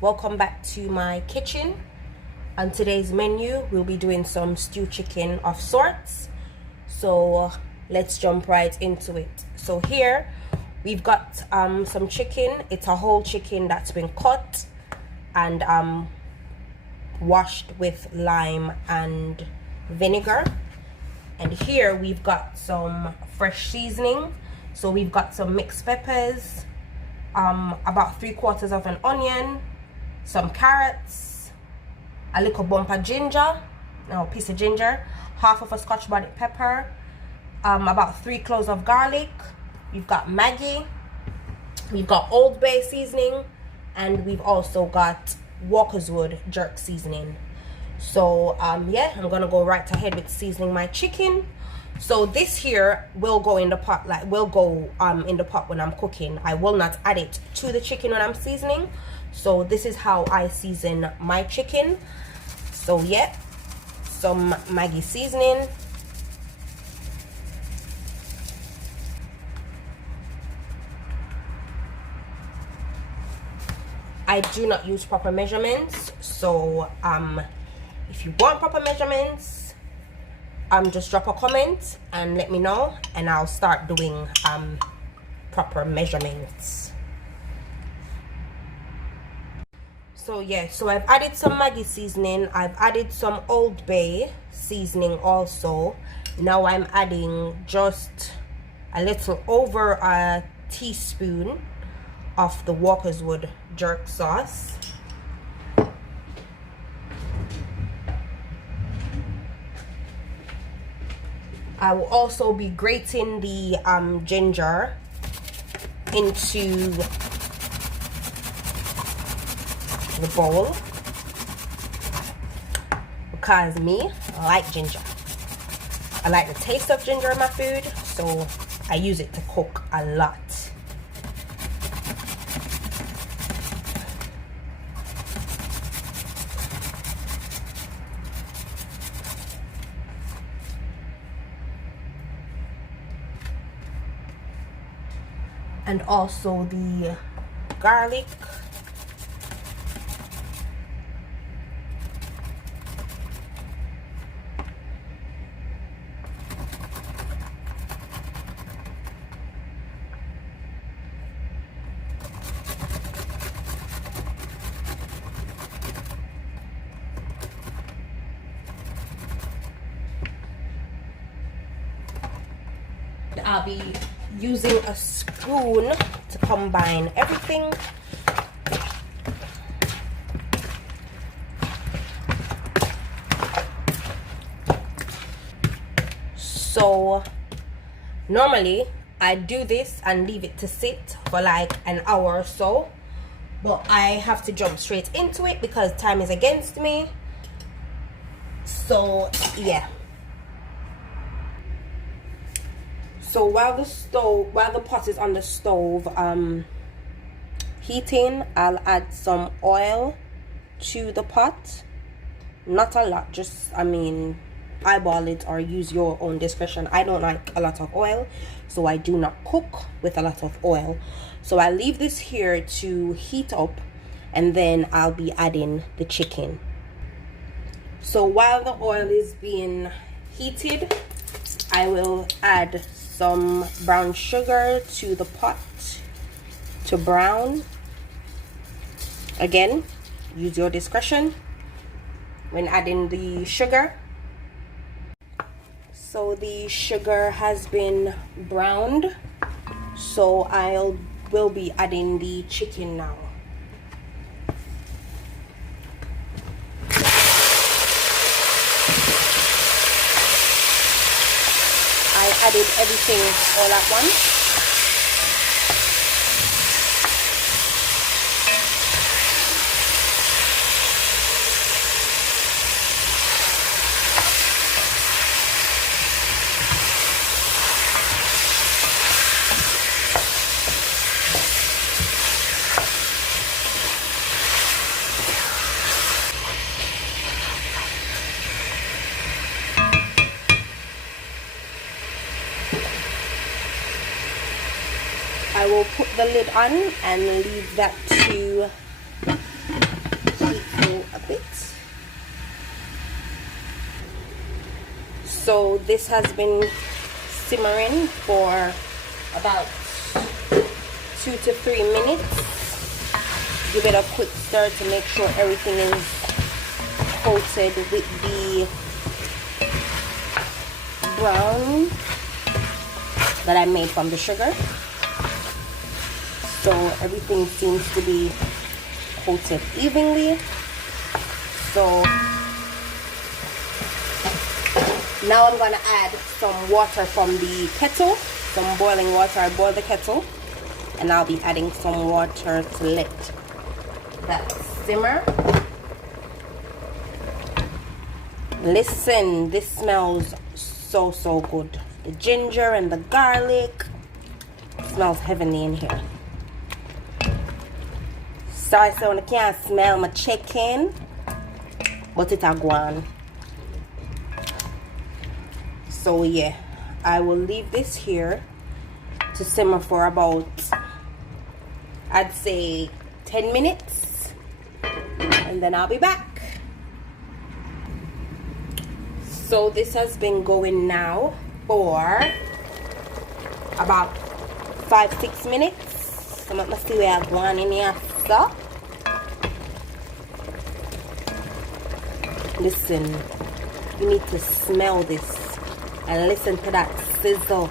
welcome back to my kitchen. On today's menu we'll be doing some stew chicken of sorts, so let's jump right into it. So here we've got some chicken. It's a whole chicken that's been cut and washed with lime and vinegar. And here we've got some fresh seasoning. So we've got some mixed peppers, about 3/4 of an onion, some carrots, a little bump of ginger, no, piece of ginger, half of a scotch bonnet pepper, about 3 cloves of garlic. We've got Maggi, we've got Old Bay seasoning, and we've also got Walkerswood jerk seasoning. So yeah, I'm gonna go right ahead with seasoning my chicken. So this here will go in the pot, in the pot when I'm cooking. I will not add it to the chicken when I'm seasoning. So this is how I season my chicken. So yeah, some Maggi seasoning, I do not use proper measurements, so if you want proper measurements, just drop a comment and let me know, and I'll start doing proper measurements. So yeah, so I've added some Maggi seasoning, I've added some Old Bay seasoning also. Now I'm adding just a little over a teaspoon of the Walkerswood jerk sauce. I will also be grating the ginger into the bowl because me, I like ginger. I like the taste of ginger in my food, so I use it to cook a lot. And also the garlic. I'll be using a spoon to combine everything. So normally I do this and leave it to sit for like an hour or so, but I have to jump straight into it because time is against me. So yeah. So while the pot is on the stove heating, I'll add some oil to the pot. Not a lot, just eyeball it or use your own discretion. I don't like a lot of oil, so I do not cook with a lot of oil. So I leave this here to heat up, and then I'll be adding the chicken. So while the oil is being heated, I will add some brown sugar to the pot to brown. Again, use your discretion when adding the sugar. So the sugar has been browned, so will be adding the chicken now. I added everything all at once. I will put the lid on and leave that to a bit. So this has been simmering for about 2 to 3 minutes. Give it a quick stir to make sure everything is coated with the brown that I made from the sugar. So everything seems to be coated evenly. So now I'm gonna add some water from the kettle, some boiling water. I boiled the kettle, and I'll be adding some water to let that simmer. Listen, this smells so good. The ginger and the garlic smells heavenly in here. Sorry, so I can't smell my chicken, but it's a guan. So yeah, I will leave this here to simmer for about, I'd say 10 minutes, and then I'll be back. So this has been going now for about 5-6 minutes. I'm gonna see where I'm going in here. So listen, you need to smell this and listen to that sizzle.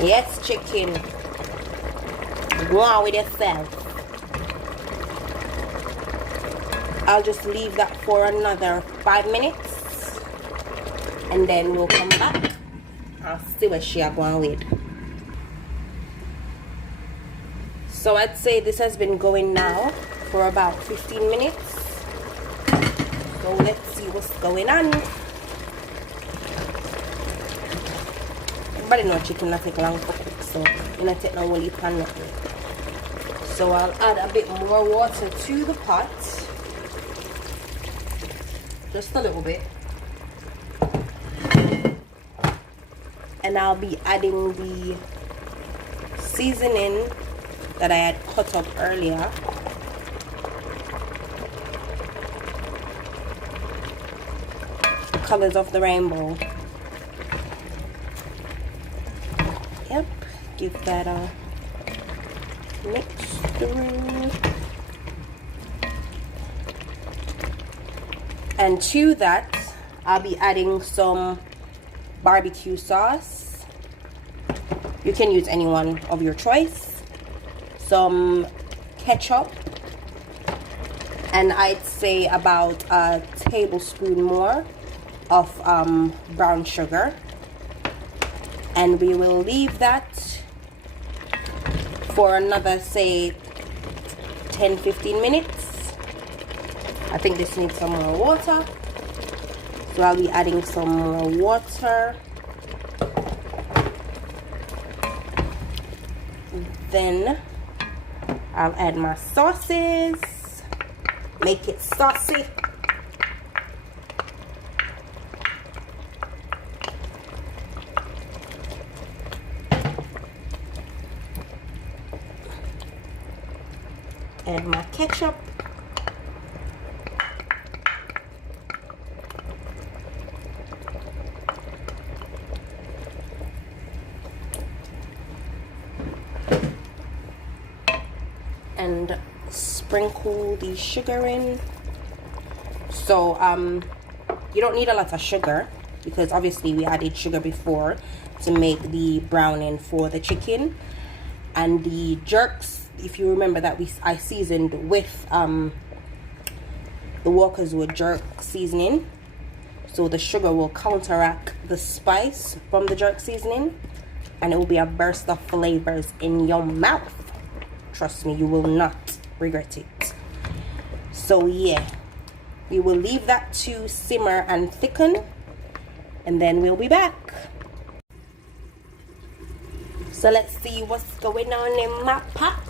Yes, chicken, go on with yourself. I'll just leave that for another 5 minutes, and then we'll come back. I'll see what she are going with. So I'd say this has been going now for about 15 minutes. So let's see what's going on. But you know, chicken not take long to cook, so you not take no whole pan nothing. So I'll add a bit more water to the pot, just a little bit, and I'll be adding the seasoning that I had cut up earlier. The colors of the rainbow. Yep, give that a mix through. And to that, I'll be adding some barbecue sauce. You can use any one of your choice. Some ketchup, and I'd say about a tablespoon more of brown sugar. And we will leave that for another, say, 10-15 minutes. I think this needs some more water, so I'll be adding some more water. Then I'll add my sauces, make it saucy. Add my ketchup. And sprinkle the sugar in. So you don't need a lot of sugar, because obviously we added sugar before to make the browning for the chicken. And the jerks, if you remember that I seasoned with the Walker's Wood jerk seasoning, so the sugar will counteract the spice from the jerk seasoning, and it will be a burst of flavors in your mouth. Trust me, you will not regret it. So yeah, we will leave that to simmer and thicken, and then we'll be back. So let's see what's going on in my pot.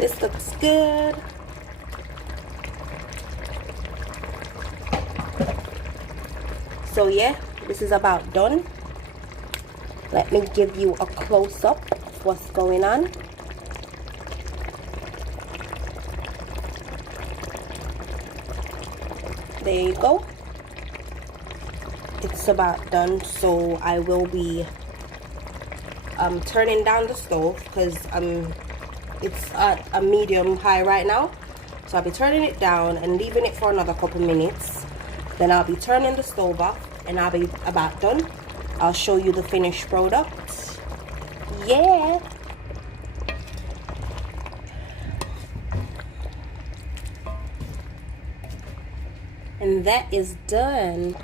This looks good. So yeah, this is about done. Let me give you a close-up of what's going on. There you go. It's about done. So I will be turning down the stove because it's at a medium high right now. So I'll be turning it down and leaving it for another couple minutes. Then I'll be turning the stove off and I'll be about done. I'll show you the finished product. Yeah. And that is done.